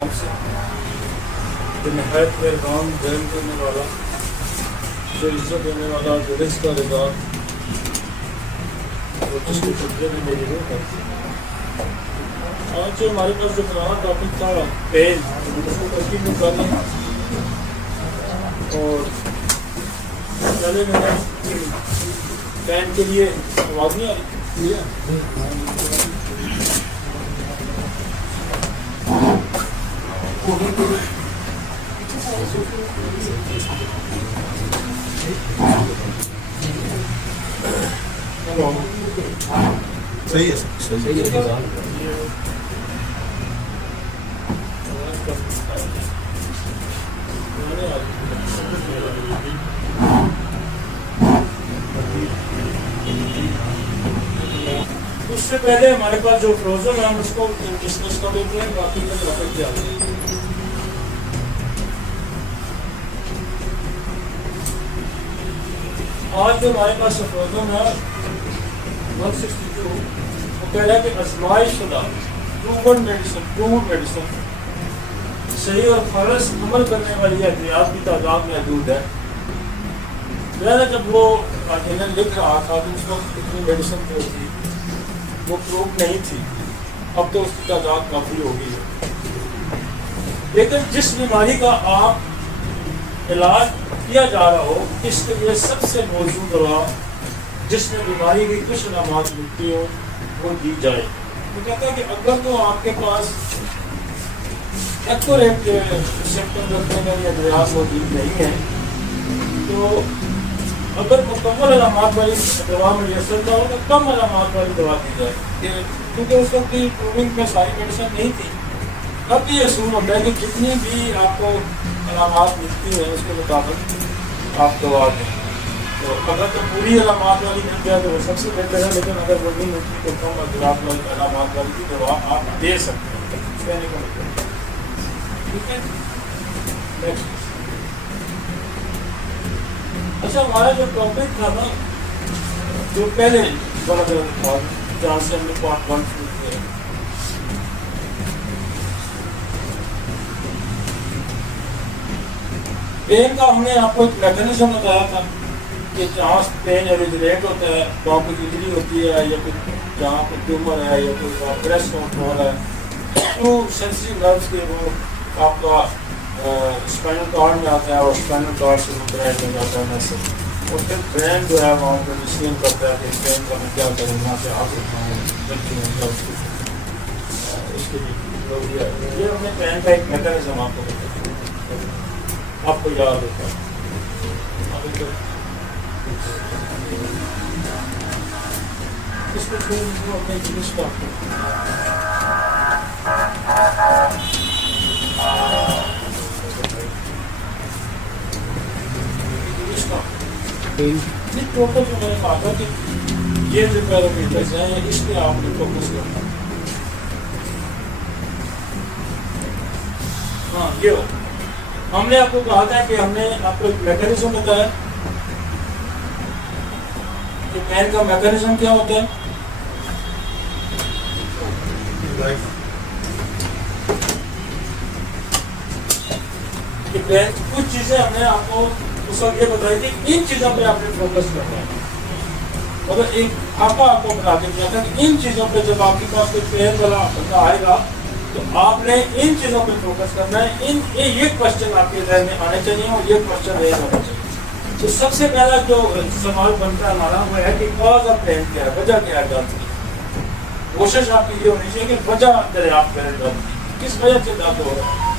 سے جو نہایت مہربان رحم کرنے والا، جو عزت دینے والا، جو رزق کا رضا، اور جس کے قبضے میں میری روح ہے۔ آج جو ہمارے پاس جو پرانا ٹاپک تھا پین، اس کو کنٹینیو کریں۔ اور پہلے میں نے پین کے لیے آواز نہیں آ رہی صحیح ہے صحیح ہے۔ اس سے پہلے ہمارے پاس جو فروزن ہے ہم اس کو ڈسکس کر لیتے ہیں، باقی کا ٹاپک کیا ہے۔ آج جو ہمارے پاس فروزن ہے 162، وہ کہہ رہا ہے کہ آزمائش شدہ پروون میڈیسن صحیح اور فرض عمل کرنے والی ادویات کی تعداد محدود ہے۔ پہلے جب وہ انہیں لکھ رہا تھا تو اس وقت اتنی میڈیسن جو تھی وہ پروف نہیں تھی، اب تو اس کی تعداد کافی ہو گئی ہے۔ لیکن جس بیماری کا آپ علاج کیا جا رہا ہو، اس کے لیے سب سے موزوں دوا جس میں بیماری کی کچھ علامات ملتی ہو وہ دی جائے۔ وہ کہتا ہے کہ اگر تو آپ کے پاس ایکوریٹ سمپٹم رکھنے والی ادویات موجود نہیں ہے، تو اگر مکمل علامات والی دوا میسر نہ ہو تو کم علامات والی دوا دی جائے، کیونکہ اس وقت کی پروونگ میں ساری میڈیسن نہیں تھی۔ اب یہ اصول ہوتا ہے کہ جتنی بھی آپ کو علامات ملتی ہیں اس کے مطابق آپ دوا دیں۔ تو اگر تو پوری علامات والی مل جائے تو وہ سب سے بہتر ہے، لیکن اگر وہ نہیں ملتی تو کم علامات والی کی دوا آپ دے سکتے ہیں، کہنے کا مطلب۔ ٹھیک ہے، نیکسٹ۔ اچھا، ہمارا جو ٹاپک تھا نا، جو پہلے بڑا تھا جہاں سے ہم نے پارٹ 1 شروع کیا، پین کا ہم نے آپ کو ایک میکینزم بتایا تھا کہ جہاں پین اوریجنیٹ ہوتا ہے، وہاں کوئی انجری ہوتی ہے یا کوئی جہاں کوئی ٹیومر ہے یا کوئی پریس نوٹ ہو رہا ہے، تو سینسٹیو نروس کے وہ آپ کا اسپائنل کارڈ میں آتا ہے اور اسپائنل کارڈ سے وہ برین میں جاتا ہے میسج، اور پھر برین جو ہے وہاں پہ ڈسیزن کرتا ہے کہ پین کا میں کیا کروں، یہاں سے آپ اٹھاؤں اس کے لیے یہ ہم نے پین کا ایک میکینزم آپ کو بتایا، آپ کو یاد ہوتا ہے۔ اس کو اپنے انگلش کا ٹوٹل جو میں نے کہا تھا کہ یہ جو پیرامیٹرز ہیں اس پہ آپ نے فوکس کرنا۔ ہاں، یہ ہم نے آپ کو کہا تھا کہ ہم نے آپ کو ایک میکینزم بتایا کہ پین کا میکینزم کیا ہوتا ہے۔ کہ پین کچھ چیزیں ہم نے آپ کو اس وقت یہ بتائی تھی، ان چیزوں پہ آپ نے فوکس کرنا ہے، مگر ایک آپ کو بتا کے دیا تھا کہ ان چیزوں پہ جب آپ کے پاس کوئی پین والا بندہ آئے گا تو آپ نے ان چیزوں پہ فوکس کرنا ہے، یہ کوشچن آپ کے ذہن میں آنے چاہیے اور یہ کوشچن نہیں ہونا چاہیے۔ تو سب سے پہلا جو سوال بنتا ہے ہمارا وہ ہے کہ کاز آف پین کیا ہے، وجہ کیا ہے درد کی۔ کوشش آپ کی یہ ہونی چاہیے کہ وجہ دریافت کریں درد کی، کس وجہ سے درد ہو رہا ہے۔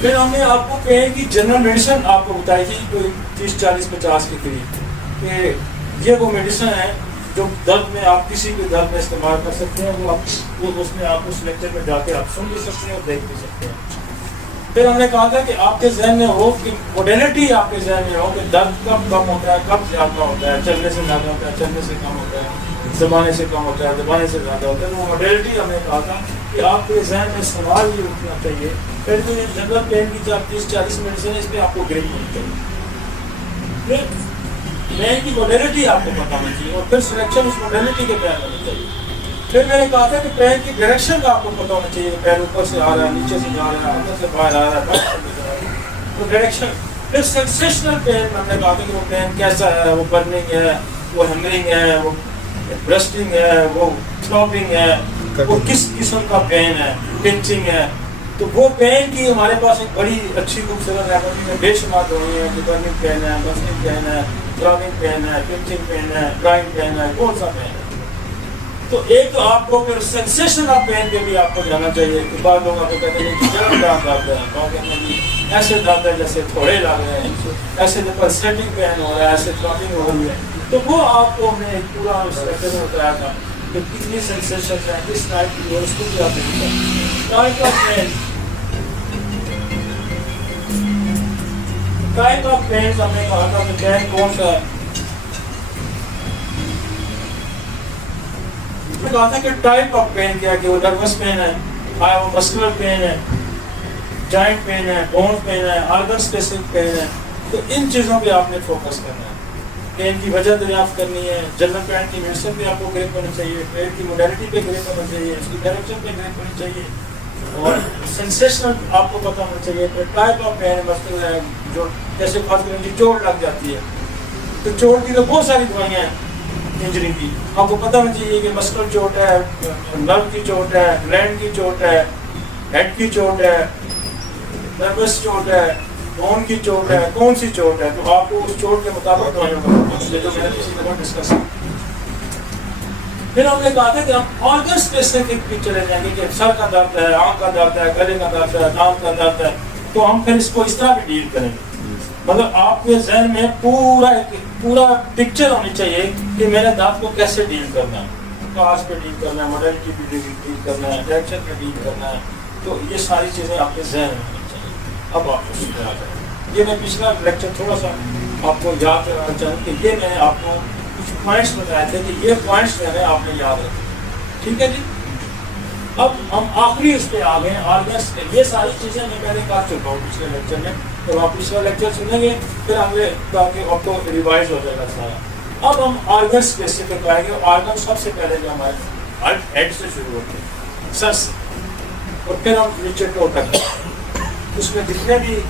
پھر ہم نے آپ کو پین کی جنرل میڈیسن آپ کو بتائی تھی کوئی 30-40-50 کے قریب، کہ یہ وہ میڈیسن ہے جو درد میں آپ کسی بھی درد میں استعمال کر سکتے ہیں، وہ اس میں آپ اس لیکچر میں جا کے آپ سن بھی سکتے ہیں اور دیکھ بھی سکتے ہیں۔ پھر ہم نے کہا تھا کہ آپ کے ذہن میں ہو کہ موڈیلٹی آپ کے ذہن میں ہو کہ درد کب کم ہوتا ہے، کب زیادہ ہوتا ہے، چلنے سے زیادہ ہوتا ہے، چلنے سے کم ہوتا ہے، زبانے سے کم ہوتا ہے، زبانے سے زیادہ ہوتا ہے۔ وہ موڈیلٹی ہم نے کہا تھا کہ آپ کے ذہن میں سوال یہ اٹھنا چاہیے۔ پھر جو یہ جنرل پین کی 30-40 میڈیسن ہے اس پہ آپ کو گریڈ ہونی چاہیے، پھر پین کی موڈیلٹی آپ کو بتانا چاہیے، اور پھر سلیکشن اس موڈیلٹی کے تحت ہونی چاہیے۔ پھر میں نے کہا تھا کہ پیر کی ڈائریکشن کا آپ کو پتہ ہونا چاہیے، پیر اوپر سے آ رہا ہے، نیچے سے جا رہا ہے، اندر سے باہر آ رہا ہے، تو ڈائریکشن. پھر سینسیشنل پین میں نے کہا تھا کہ وہ پین کیسا ہے، وہ برننگ ہے، وہ ہیمرنگ ہے، وہ برسٹنگ ہے، وہ تھروبنگ ہے، وہ کس قسم کا پین ہے، پنچنگ ہے. تو وہ پین کی ہمارے پاس ایک بڑی اچھی خوبصورت ریپرٹری میں بے شمار دوائی ہیں، جو برننگ پین ہے، برسٹنگ پین ہے، تھروبنگ پین ہے، پنچنگ پین ہے، ڈرائنگ پین ہے، کون سا پین ہے. تو ایک تو آپ کو پھر سینسیشن آف پین پہ بھی آپ کو جانا چاہیے کہ بعض لوگ آپ کو کہتے ہیں کہ جلد درد ہے، بعض کہتے ہیں کہ ایسے درد ہے جیسے تھوڑے لگ رہے ہیں، ایسے جو پلسیٹنگ پین ہو رہا ہے، ایسے تھروبنگ ہو رہی ہے. تو وہ آپ کو ہم نے پورا اس لیکچر میں بتایا تھا کہ کتنی سینسیشن ہے، کس ٹائپ کی ہے، اس کو بھی آپ نے type of pain. Type of pain ہم نے کہا تھا کہ پین کون سا ہے. کہا تھا کہ ٹائپ آف پین کیا کہ وہ نروس پین ہے، وہ مسکولر پین ہے، جوائنٹ پین ہے، بون پین ہے، آرگن اسپیسیفک پین ہے. تو ان چیزوں پہ آپ نے فوکس کرنا ہے. پین کی وجہ دریافت کرنی ہے، جنرل پین کی میڈیسن پہ آپ کو گریپ کرنا چاہیے، پین کی موڈیلٹی پہ گریپ کرنا چاہیے، اس کی ڈائریکشن پہ گریپ کرنی چاہیے، اور سینسیشنل آپ کو پتہ ہونا چاہیے. پھر ٹائپ آف پین مسکولر ہے، جو جیسے خاص کر چوٹ لگ جاتی ہے تو چوٹ کی تو بہت ساری دوائیاں ہیں. انجری کی آپ کو پتہ ہونا چاہیے کہ مسکل چوٹ ہے، نرو کی چوٹ ہے، گلینڈ کی چوٹ ہے، ہیڈ کی چوٹ ہے، نروس چوٹ ہے، بون کی چوٹ ہے، کون سی چوٹ ہے. تو آپ کو اس چوٹ کے مطابق دوائیوں کا جو میں نے کسی طرح ڈسکس کیا. پھر ہم نے کہا تھا کہ ہم آرگن اسپیسیفک پہ چلے جائیں گے کہ سر کا درد ہے، آنکھ کا درد ہے، گلے کا درد ہے، دانت کا درد ہے. تو ہم پھر اس کو اس طرح بھی ڈیل کریں گے. مطلب آپ کے ذہن میں پورا پکچر ہونی چاہیے کہ میرے دانت کو کیسے ڈیل کرنا ہے، کاز پہ ڈیل کرنا ہے، موڈیلٹی پہ ڈیل کرنا ہے، ڈائریکشن پہ ڈیل کرنا ہے. تو یہ ساری چیزیں آپ کے ذہن میں ہونی چاہیے. اب آپ کو سمجھ آ جائے. یہ میں پچھلا لیکچر تھوڑا سا آپ کو یاد کرانا چاہوں کہ یہ میں نے آپ کو کچھ پوائنٹس بتائے تھے کہ یہ پوائنٹس جو ہے آپ نے یاد رکھے. ٹھیک ہے جی. اب ہم آخری اس پہ آ گئے آرگنس پہ. یہ ساری چیزیں میں پہلے کر چکا ہوں پچھلے لیکچر میں. جب آپ پچھلا لیکچر سنیں گے پھر اگلے تاکہ آپ کو ریوائز ہو جائے گا سارا. اب ہم آرگن اسپیسیفک آئیں گے. آرگن سب سے پہلے جو ہمارے ہیڈ سے شروع ہوتے ہیں، سر سے، اور پھر ہم نیچے ٹو تک. اس میں جتنے بھی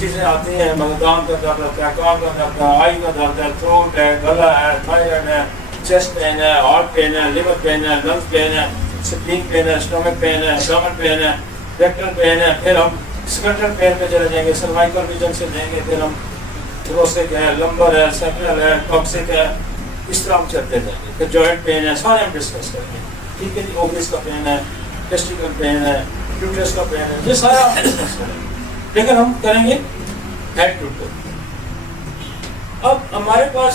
چیزیں آتی ہیں، مطلب دانت کا درد ہوتا ہے، کان کا درد ہے، آئی کا درد ہے، تھروٹ ہے، گلا ہے، تھائرائڈ ہے، چیسٹ پین ہے، ہارٹ پین ہے، لیور پین ہے، لنگ پین ہے، سپلین پین ہے، اسٹمک پین ہے، اسٹمک پین ہے، ریکٹل پین ہے. پھر ہم اسکرٹل پین پہ چلے جائیں گے، سروائکل ریجن سے جائیں گے. پھر ہم تھروسک ہے، لمبر ہے، سیکرل ہے، ٹاکسک ہے. اس طرح ہم چلتے جائیں گے. پھر جوائنٹ پین ہے، سارے ہم ڈسکس کریں گے. ٹھیک ہے جی. اووریز کا پین ہے، ٹیسٹیکل پین ہے، یوٹرس کا پین ہے، یہ سارا ہم ڈسکس کریں گے. لیکن ہم کریں گے ہیڈ ٹو ٹو. اب ہمارے پاس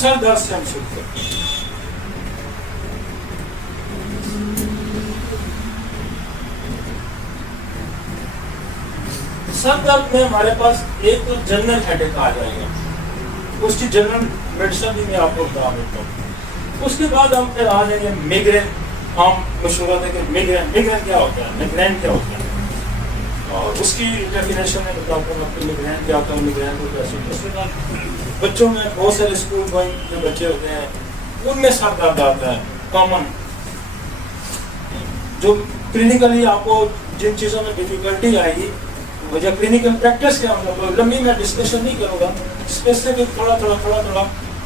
سر درد سے ہم شروع کرتے ہیں. سر درد میں ہمارے پاس ایک تو جنرل ہیڈ ایک آ جائے گا. اس کی جنرل میڈیسن بھی میں آپ کو بتا دیتا ہوں. اس کے بعد ہم پھر آ جائیں گے میگرین. عام مشہور ہے کہ میگرین کیا ہوتا ہے، میگرین کیا ہوتا ہے، اور اس کی ڈیفینیشن میں بتاتا ہوں آپ کو میگرین کیا ہوتا ہے، میگرین کو کیسے. اس کے بعد بچوں میں بہت سارے اسکول گوئنگ جو بچے ہوتے ہیں ان میں سر درد آتا ہے کامن. جو کلینکلی آپ کو جن چیزوں میں ڈیفیکلٹی آئے گی، مجھے کلینکل پریکٹس کیا مطلب لمبی میں ڈسکشن نہیں کروں گا، اسپیسیفک تھوڑا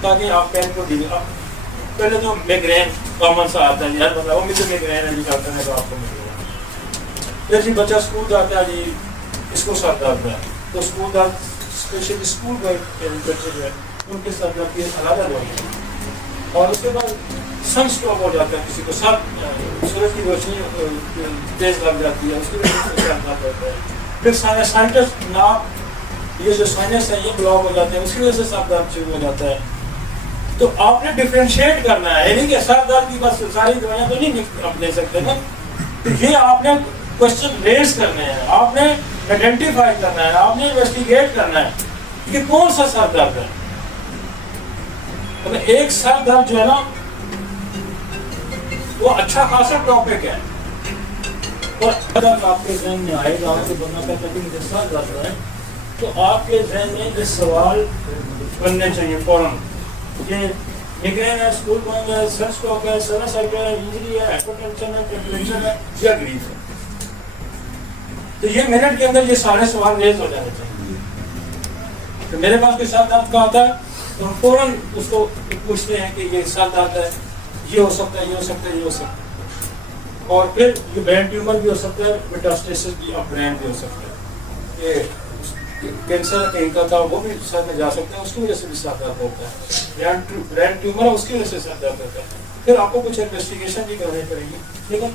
تاکہ آپ پین کو ڈیل. پہلے تو میگرین کامن سا آتا ہے جی، ہر بندہ وہ مجھے میگرین ہے جی کرتا ہے تو آپ کو مل گا. پھر جی بچہ اسکول جاتا ہے جی، اس کو سر درد ہے تو اسکول درد اسپیشلی اسکول گئے بچے جو ہے ان کے سر درد کی علاج ہوئی ہے. اور اس کے بعد سن اسٹروک ہو جاتا ہے کسی کو، سر سورج کی روشنی تیز لگ جاتی ہے، اس کی وجہ سے سر درد ہوتا ہے. پھر سائنسائٹس ناک، یہ جو سائنس ہے یہ بلاک ہو جاتے ہیں، اس کی وجہ سے سر درد شروع ہو جاتا ہے. تو آپ نے ڈفرینشیٹ کرنا ہے، یعنی کہ سر درد کی بس ساری دوائیاں تو نہیں آپ دے سکتے نا. تو یہ آپ نے کوشچن ریز کرنے ہیں، آپ نے آئیڈینٹیفائی کرنا ہے، آپ نے انویسٹیگیٹ کرنا ہے کہ کون سا سر درد ہے. ایک سر درد جو ہے نا وہ اچھا خاصا ٹاپک ہے. اور اگر آپ کے ذہن میں آئے گا کہ بندہ کہتا ہے کہ مجھے سر درد ہے، تو آپ کے ذہن میں یہ سوال بننے چاہیے فوراً کہ مائگرین ہے, اسکول گوئنگ ہے, سن اسٹروک ہے, سائنوسائٹس ہے, انجری ہے, ہائپرٹینشن ہے, ٹیمپریچر ہے یا گریف ہے. تو یہ منٹ کے اندر یہ سارے سوال ریز ہو جانے چاہیے. تو میرے پاس کوئی سر درد کا آتا ہے تو ہم فوراً اس کو پوچھتے ہیں کہ یہ سر درد ہے, یہ ہو سکتا ہے, یہ ہو سکتا ہے, یہ ہو سکتا ہے. اور پھر یہ برین ٹیومر بھی ہو سکتا ہے, میٹاسٹیسس بھی آف برین بھی ہو سکتا ہے. یہ کینسر کہیں کا تھا وہ بھی سر میں جا سکتا ہے, اس کی وجہ سے بھی سر درد ہوتا ہے. برین ٹیومر ہے, اس کی وجہ سے سر درد ہوتا ہے. پھر آپ کو کچھ انویسٹیگیشن بھی کرنی پڑے گی, لیکن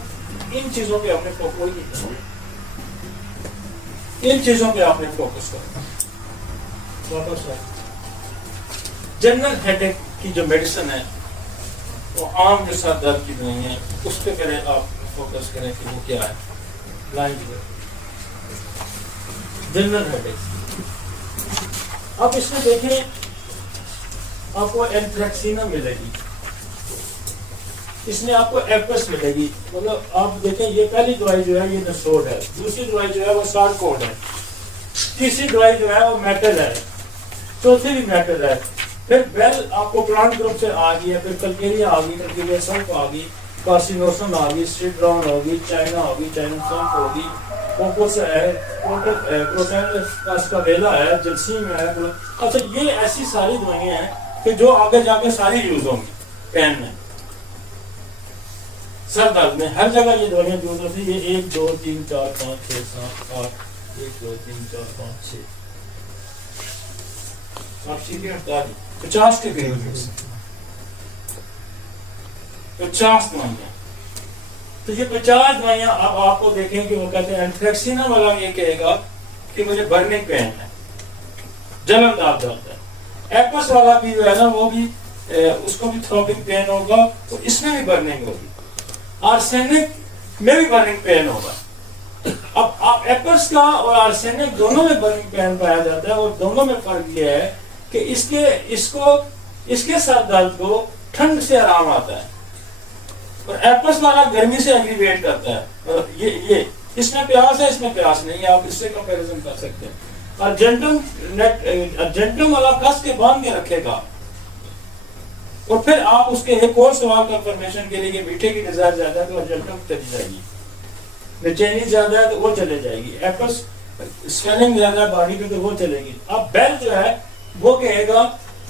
ان چیزوں پہ آپ نے فوکس نہیں کرنا, ان چیزوں پہ آپ نے فوکس کرنا. جنرل ہیڈ ایک کی جو میڈیسن ہے وہ عام جو سر درد کی دوائیں ہیں اس پہ کریں, آپ فوکس کریں کہ وہ کیا ہے. لائن جنرل ہیڈ ایک, آپ اس میں دیکھیں آپ کو اینتریکسینا ملے گی, اس میں آپ کو ایپس ملے گی. مطلب آپ دیکھیں یہ پہلی دوائی جو ہے یہ نسوڈ ہے, دوسری دوائی جو ہے وہ سارکوڈ ہے, تیسری دوائی جو ہے وہ میٹل ہے, چوتھی بھی میٹل ہے. پھر بیل آپ کو پلانٹ گروپ سے آ گئی ہے, پھر کلکیریا آ گئی, کلکیریا سلف آ گئی, کارسینوسم آ گئی, سٹریڈرون ہوگی, چائنا ہوگی, چائنا سلف ہوگی, کوکوس ہے, پروٹین کاسکاویلا ہے, جلسیم ہے. اچھا یہ ایسی ساری دوائیں ہیں کہ جو آگے جا کے ساری یوز ہوں گی پین میں, سر درد میں ہر جگہ یہ دوائیاں یوز ہوتی ہیں. یہ 1 2 3 4 5 6 7 8 1 2 3 4 5 6 آپ سیکھیں 50 کے قریب 50 دوائیاں. تو یہ 50 دوائیاں اب آپ کو دیکھیں کہ وہ کہتے ہیں اینتریکسینا والا یہ کہے گا کہ مجھے برننگ پین ہے, جلن دار درد ہے. ایپس والا بھی جو ہے نا وہ بھی اس کو بھی تھروبنگ پین ہوگا, تو اس میں بھی برننگ ہوگی. آرسینک میں بھی برننگ پین ہوگا. اب آپ ایپس کا اور آرسینک دونوں میں برننگ پین پایا جاتا ہے, اور دونوں میں فرق یہ ہے کہ اس کے سر درد کو ٹھنڈ سے آرام آتا ہے, اور ایپس والا گرمی سے ایگریویٹ کرتا ہے. یہ اس میں پیاس ہے, اس میں پیاس نہیں ہے, آپ اس سے کمپیریزن کر سکتے ہیں. ارجنٹم والا کس کے باندھ کے رکھے گا, اور پھر آپ اس کے ایک اور سوال کنفرمیشن کے لیے کہ میٹھے کی ڈیزائر زیادہ ہے تو ارجنٹم چلی جائے گی, بےچینی زیادہ ہے تو وہ چلے جائے گی, ایپس سویلنگ زیادہ ہے باڈی پہ تو وہ چلے گی. اب بیل جو ہے وہ کہے گا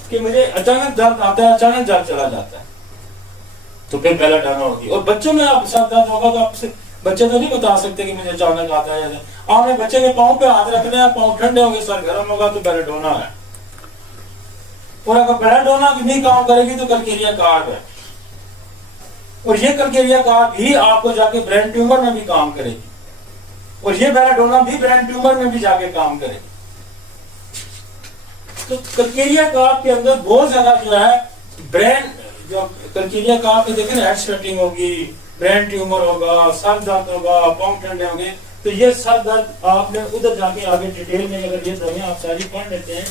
کہ مجھے اچانک درد آتا ہے, اچانک درد چلا جاتا ہے, تو پھر پہلا ڈانا ہوگی. اور بچوں میں آپ ساتھ درد ہوگا تو آپ سے بچے تو نہیں بتا سکتے کہ مجھے اچانک آتا ہے. آپ نے بچے کے پاؤں پہ ہاتھ رکھنا ہے, پاؤں ٹھنڈے ہوں گے, سر گرم ہوگا تو بیلاڈونا ہے, اور اگر بیلاڈونا نہیں کام کرے گی تو کلکیریا کارڈ ہے, اور یہ کلکیریا کارڈ بھی آپ کو جا کے برین ٹیومر میں بھی کام کرے گی, اور یہ بیلاڈونا بھی برین ٹیومر میں بھی جا کے کام کرے گی. تو کلکیریا کارڈ کے اندر بہت زیادہ جو ہے برین, جو کلکیریا کارڈ پہ دیکھیں ہیڈ سویٹنگ ہوگی, برین ٹیومر ہوگا, سر درد ہوگا, پاؤں ٹھنڈے ہوں گے. تو یہ سر درد آپ نے ادھر جا کے آگے ڈیٹیل میں اگر یہ دوائیاں آپ ساری پڑھ لیتے ہیں,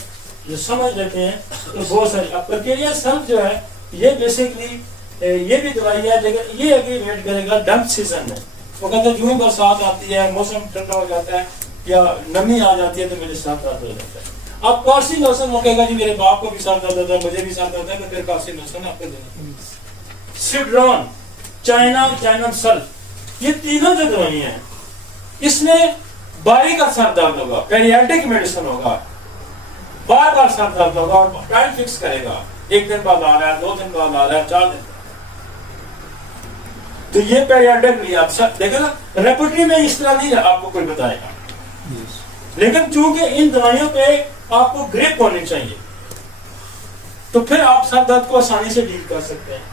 جو سمجھ لیتے ہیں, تو بہت ساری. اب کلکیریا سلف جو ہے یہ بیسکلی یہ بھی دوائی ہے, لیکن یہ ابھی ویٹ کرے گا ڈمپ سیزن میں. وہ کہتے ہیں جو ہی برسات آتی ہے, موسم ٹھنڈا ہو جاتا ہے یا نمی آ جاتی ہے تو میرے سر درد ہو جاتا ہے. اب کارسینوسم وہ کہے گا جی میرے باپ کو بھی سر درد ہوتا ہے, مجھے بھی سر درد ہے, تو پھر کارسینوسم آپ کو دینا. سٹریڈرون, چائنا سلف, یہ تینوں جو دوائیاں ہیں اس میں باری کا سر درد ہوگا, پیریاڈک میڈیسن ہوگا, بار بار سر درد ہوگا, اور ٹائم فکس کرے گا, 1 دن بعد آ رہا ہے, 2 دن بعد آ رہا ہے, 4 دن. تو یہ پیریاڈک بھی آپ سب دیکھیں نا, ریپورٹری میں اس طرح نہیں آپ کو کوئی بتائے گا, لیکن چونکہ ان دوائیوں پہ آپ کو گریپ ہونی چاہیے تو پھر آپ سر درد کو آسانی سے ڈیل کر سکتے ہیں.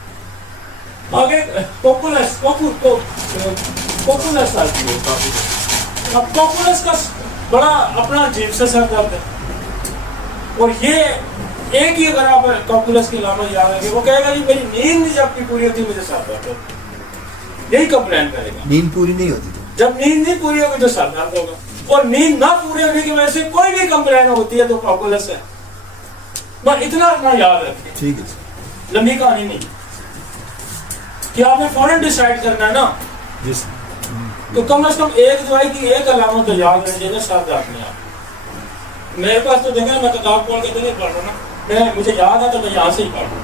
آگے پوپولس آتی ہے. اب پوپولس کا بڑا اپنا عجیب سے سر درد ہے, اور یہ ایک ہی اگر آپ پوپولس کی علامت یاد رکھیں, وہ کہے گا جی میری نیند نہیں جب کی پوری ہوتی مجھے سر درد ہوتا, یہی کمپلین کرے گا. نیند پوری نہیں ہوتی تو جب نیند نہیں پوری ہوگی تو سر درد ہوگا, اور نیند نہ پوری ہونے کی وجہ سے کوئی بھی کمپلین ہوتی ہے تو پوپولس ہے. بس اتنا اپنا یاد رکھیں, ٹھیک ہے, لمبی کہانی نہیں کہ آپ نے فوراً ڈیسائیڈ کرنا ہے نا, تو کم از کم ایک دوائی کی ایک علامت تو یاد رکھیے نا سر درد میں. آپ میرے پاس تو دیکھیں میں کتاب کھول کے تو نہیں پڑھ رہا نا, مجھے یاد ہے تو میں یہاں سے ہی پڑھ رہا ہوں.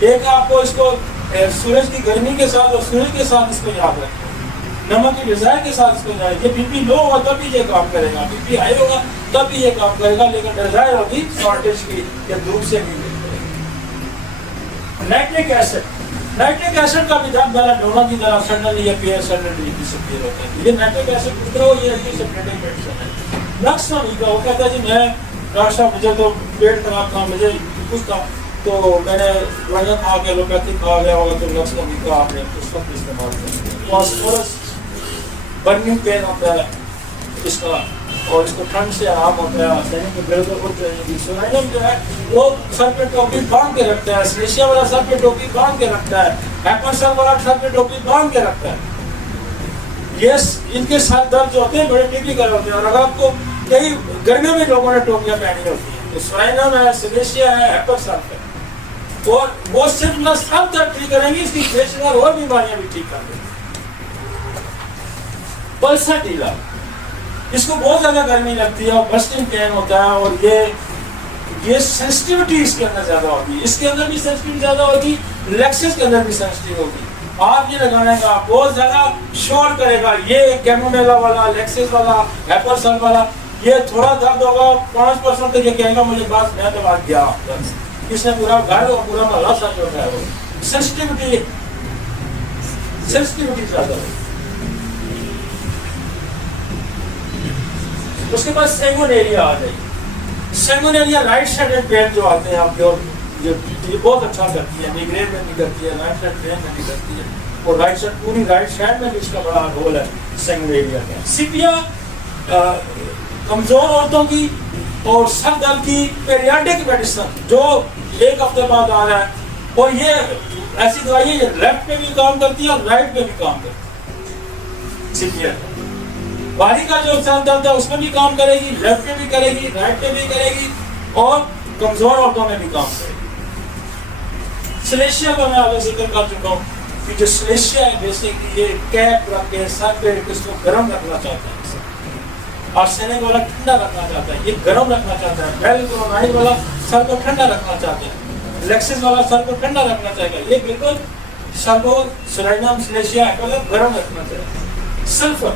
ایک آپ کو اس کو سورج کی گرمی کے ساتھ اور سورج کے ساتھ اس کو یاد رکھیں، نمک کی غذا کے ساتھ اس کو یاد رکھیں. بی پی لو ہوگا تب بھی یہ کام کرے گا، بی پی ہائی ہوگا تب بھی یہ کام کرے گا، لیکن ڈیزائر ہوگی شارٹیج کی یا دھوپ سے بھی. نائٹرک ایسڈ، نائٹرک ایسڈ کا بھی دم بیلا ڈونوں کی طرح سڈنلی یا پی ایس سڈنلی ڈسپیئر ہوتا ہے. یہ نائٹرک ایسڈ اترا ہو یہ اینٹی سیپٹیک میڈیسن ہے. نقص نامی کا وہ کہتا ہے جی میں ڈاکٹر صاحب مجھے تو پیٹ خراب تھا، مجھے کچھ تھا، تو میں نے دوائیاں کھا کے ایلوپیتھک کھا گیا ہوگا تو نقص نامی کا آپ نے اس وقت استعمال کیا. فاسفورس برننگ پین ہوتا ہے اس کا، اور اس کو ٹھنڈ سے آرام ہوتا ہے. سینک کو بالکل اٹھ جائے گی. سورائنم جو ہے وہ سر پہ ٹوپی باندھ کے رکھتا ہے، سلیشیا والا سر پہ ٹوپی باندھ کے رکھتا ہے، ہیپر سر والا سر پہ ٹوپی باندھ کے رکھتا ہے. یہ ان کے ساتھ درد جو ہوتے ہیں بڑے ٹیپیکل ہوتے ہیں. اور اگر آپ کو کئی گرمیوں میں لوگوں نے ٹوپیاں پہنی ہوتی ہیں تو سورائنم ہے، سلیشیا ہے، ہیپر سر ہے، اور وہ صرف نہ سب درد ٹھیک کریں گی، اس کی فیشنر اور بیماریاں بھی ٹھیک کر دیں گی. پلسر ڈیلا، اس کو بہت زیادہ گرمی لگتی ہے اور بسٹنگ پین ہوتا ہے، اور یہ سینسٹیوٹی اس کے اندر زیادہ ہوگی، اس کے اندر بھی سینسٹیوٹی زیادہ ہوگی، لیکسس کے اندر بھی سینسٹیو ہوگی. آپ یہ لگانے کا بہت زیادہ شور کرے گا. یہ کیمومیلا والا، لیکسس والا، ہیپر سر والا، یہ تھوڑا درد ہوگا 5% تک یہ کہے گا مجھے بات میں دبا گیا، اس نے پورا گھر اور پورا محلہ سچ ہوتا ہے. وہ سینسٹیوٹی زیادہ ہوگی. اس کے بعد سینگونیریا آ جائے. سینگونیریا رائٹ سائڈ پین جو آتے ہیں آپ کے، اور یہ بہت اچھا کرتی ہے، میگرین میں بھی کرتی ہے، رائٹ سائڈ پین میں بھی کرتی ہے، اور رائٹ سائڈ پوری رائٹ سائڈ میں بھی اس کا بڑا رول ہے سینگونیریا کا. سپیا کمزور عورتوں کی اور سر درد کی پیریاڈک میڈیسن جو ایک ہفتے بعد آ رہا ہے، اور یہ ایسی دوائی ہے لیفٹ پہ بھی کام کرتی ہے اور رائٹ پہ بھی کام کرتی ہے. سپیا باری کا جو سر درد ہے اس میں بھی کام کرے گی، لیفٹ پہ بھی کرے گی، رائٹ پہ بھی کرے گی، اور کمزور عورتوں میں بھی کام کرے گی. سلیشیا کا میں آگے ذکر کر چکا ہوں کہ جو سلیشیا ہے بیسیکلی یہ کیپ رکھ کے سر پہ اس کو گرم رکھنا چاہتا ہے، اور سینک والا ٹھنڈا رکھنا چاہتا ہے، یہ گرم رکھنا چاہتا ہے. بیل کولونائل والا سر کو ٹھنڈا رکھنا چاہتا ہے، لیکسس والا سر کو ٹھنڈا رکھنا چاہے گا. یہ بالکل سر کو سورائنم سلیشیا گرم رکھنا چاہیے. Sulphur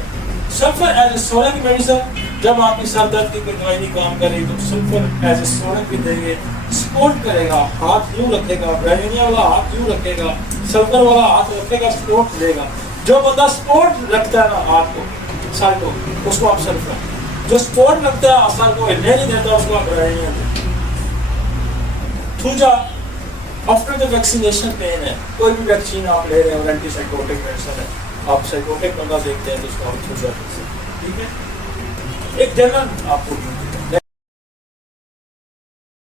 as a soling medicine, جب آپ کی سر درد کی کوئی دوائی نہیں کام کرے تو سلفر ایز اے سولنگ بھی دیں گے. سپورٹ کرے گا، ہاتھ یوں رکھے گا، برائنیا والا ہاتھ یوں رکھے گا، سلفر والا ہاتھ رکھے گا، سپورٹ دے گا. جو بندہ سپورٹ رکھتا ہے نا ہاتھ کو، سر کو، اس کو آپ سلفر. جو سپورٹ رکھتا ہے سر کو ہلنے نہیں دیتا، اس کو آپ برائنیا دیں. تھوجا آفٹر دا ویکسینیشن پین ہے، کوئی بھی ویکسین آپ لے رہے ہیں اور اینٹی سائیکوٹک میڈیسن ہے، آپ سائیکوٹک بندہ دیکھتے ہیں تو اس کو آپ تھوجا. ٹھیک ہے، ایک جنرل آپ کو